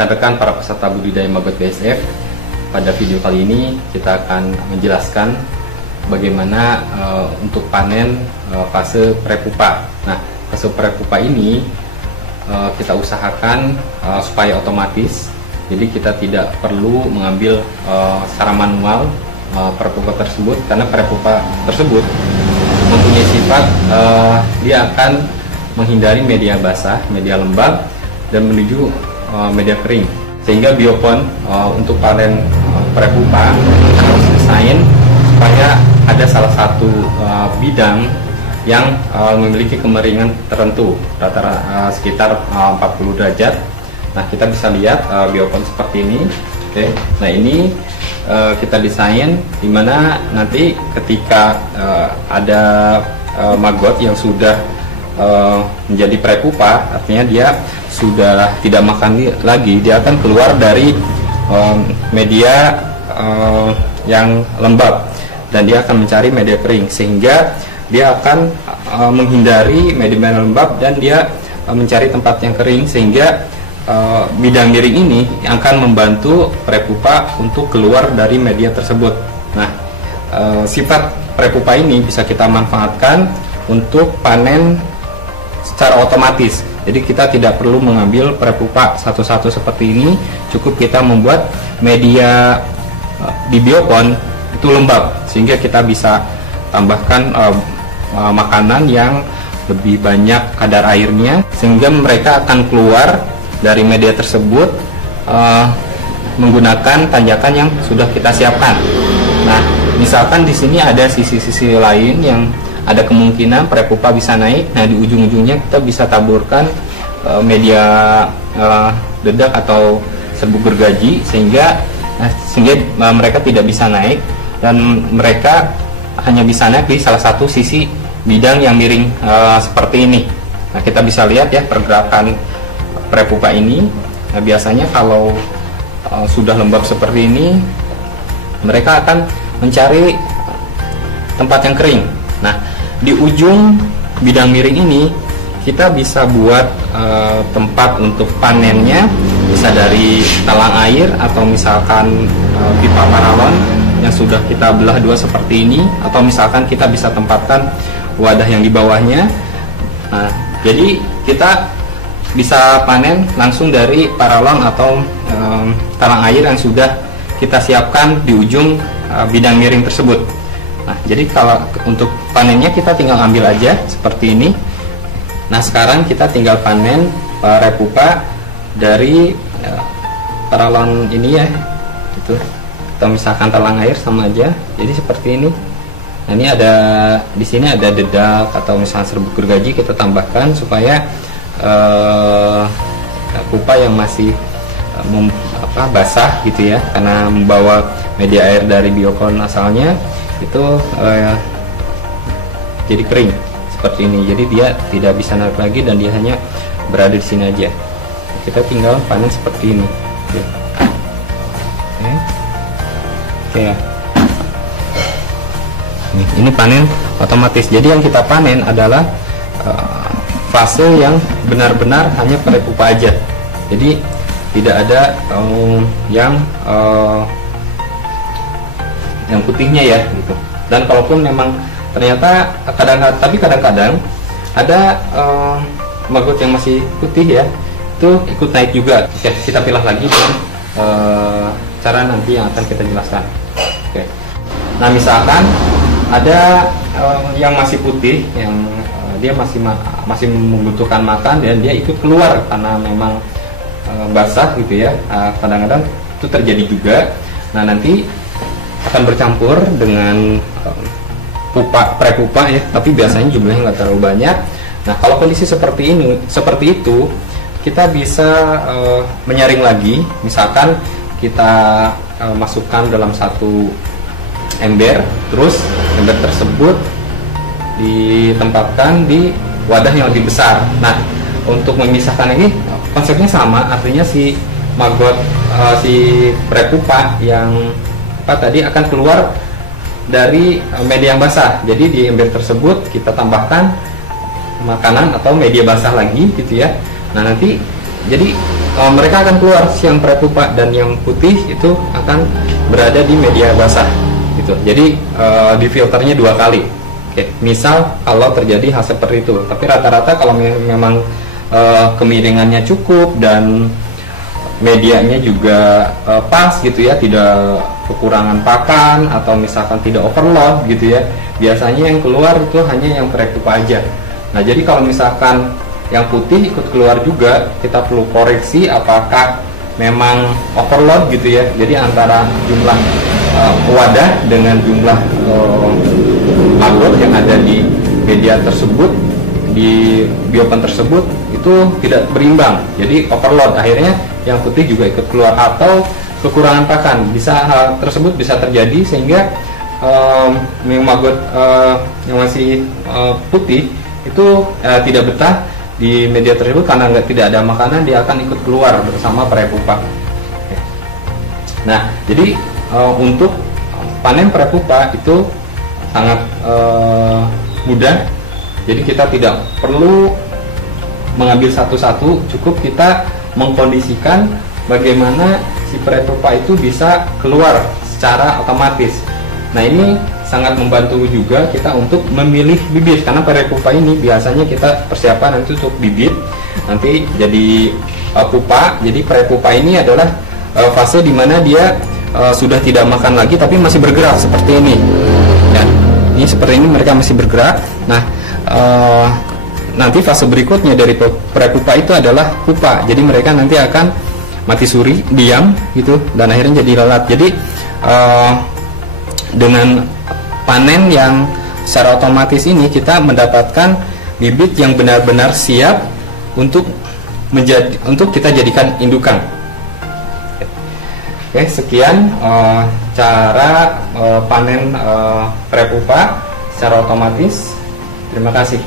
rekan-rekan para peserta budidaya maggot BSF, pada video kali ini kita akan menjelaskan bagaimana untuk panen fase prepupa. Nah, fase prepupa ini kita usahakan supaya otomatis, jadi kita tidak perlu mengambil secara manual prepupa tersebut, karena prepupa tersebut mempunyai sifat dia akan menghindari media basah, media lembab, dan menuju media kering, sehingga biopon untuk panen prepupa harus desain supaya ada salah satu bidang yang memiliki kemiringan tertentu, rata-rata sekitar 40 derajat. Nah, kita bisa lihat biopon seperti ini. Oke. Nah, ini kita desain dimana nanti ketika ada maggot yang sudah menjadi prepupa, artinya dia sudah tidak makan lagi, dia akan keluar dari media yang lembab dan dia akan mencari media kering, sehingga dia akan menghindari media lembab dan dia mencari tempat yang kering, sehingga bidang miring ini akan membantu prepupa untuk keluar dari media tersebut. Nah, sifat prepupa ini bisa kita manfaatkan untuk panen secara otomatis. Jadi kita tidak perlu mengambil prepupa satu-satu seperti ini, cukup kita membuat media di biopon itu lembab, sehingga kita bisa tambahkan makanan yang lebih banyak kadar airnya, sehingga mereka akan keluar dari media tersebut menggunakan tanjakan yang sudah kita siapkan. Nah, misalkan di sini ada sisi-sisi lain yang ada kemungkinan prepupa bisa naik. Nah, di ujung-ujungnya kita bisa taburkan media dedak atau serbuk gergaji, sehingga mereka tidak bisa naik dan mereka hanya bisa naik di salah satu sisi bidang yang miring seperti ini. Nah, kita bisa lihat ya pergerakan prepupa ini. Nah, biasanya kalau sudah lembab seperti ini, mereka akan mencari tempat yang kering. Nah, di ujung bidang miring ini kita bisa buat tempat untuk panennya, bisa dari talang air atau misalkan pipa paralon yang sudah kita belah dua seperti ini, atau misalkan kita bisa tempatkan wadah yang di bawahnya. Nah, jadi kita bisa panen langsung dari paralon atau talang air yang sudah kita siapkan di ujung bidang miring tersebut. Nah, jadi kalau untuk panennya kita tinggal ambil aja seperti ini. Nah, sekarang kita tinggal panen prepupa dari paralon ini ya, gitu. Atau misalkan talang air sama aja. Jadi seperti ini. Nah, ini ada di sini ada dedak atau misalnya serbuk gergaji kita tambahkan supaya pupa yang masih basah gitu ya, karena membawa media air dari biopon asalnya itu jadi kering seperti ini. Jadi dia tidak bisa naik lagi dan dia hanya berada di sini aja. Kita tinggal panen seperti ini. Oke ya. Ini panen otomatis. Jadi yang kita panen adalah fase yang benar-benar hanya prepupa aja. Jadi tidak ada yang putihnya ya gitu. Dan kalaupun memang ternyata kadang-kadang ada maggot yang masih putih ya, itu ikut naik juga. Oke, kita pilih lagi dengan cara nanti yang akan kita jelaskan. Oke. Nah, misalkan ada yang masih putih, yang dia masih membutuhkan makan dan dia ikut keluar karena memang basah gitu ya. Kadang-kadang itu terjadi juga. Nah, nanti akan bercampur dengan prepupa ya, tapi biasanya jumlahnya nggak terlalu banyak. Nah, kalau kondisi seperti itu, kita bisa menyaring lagi. Misalkan kita masukkan dalam satu ember, terus ember tersebut ditempatkan di wadah yang lebih besar. Nah, untuk memisahkan ini konsepnya sama, artinya si maggot si prepupa yang tadi akan keluar dari media yang basah. Jadi di ember tersebut kita tambahkan makanan atau media basah lagi gitu ya. Nah, nanti jadi mereka akan keluar, yang prepupa dan yang putih itu akan berada di media basah gitu. Jadi di filternya 2 kali. Oke, misal kalau terjadi hal seperti itu, tapi rata-rata kalau memang kemiringannya cukup dan medianya juga pas gitu ya, tidak kekurangan pakan atau misalkan tidak overload gitu ya, biasanya yang keluar itu hanya yang prepupa aja. Nah, jadi kalau misalkan yang putih ikut keluar juga, kita perlu koreksi apakah memang overload gitu ya. Jadi antara jumlah wadah dengan jumlah maggot yang ada di media tersebut, di biopen tersebut itu tidak berimbang, jadi overload, akhirnya yang putih juga ikut keluar atau kekurangan pakan. Hal tersebut bisa terjadi sehingga maggot yang masih putih itu tidak betah di media tersebut karena tidak ada makanan, dia akan ikut keluar bersama prepupa. Nah, jadi untuk panen prepupa itu sangat mudah. Jadi kita tidak perlu mengambil satu-satu, cukup kita mengkondisikan bagaimana si prepupa itu bisa keluar secara otomatis. Nah, ini sangat membantu juga kita untuk memilih bibit, karena prepupa ini biasanya kita persiapan nanti untuk bibit, nanti jadi pupa. Jadi prepupa ini adalah fase dimana dia sudah tidak makan lagi tapi masih bergerak seperti ini. Ya, ini seperti ini, mereka masih bergerak. Nah, nanti fase berikutnya dari prepupa itu adalah pupa. Jadi mereka nanti akan mati suri, diam gitu, dan akhirnya jadi lalat. Jadi dengan panen yang secara otomatis ini kita mendapatkan bibit yang benar-benar siap untuk kita jadikan indukan. Oke, sekian cara panen prepupa secara otomatis. Terima kasih.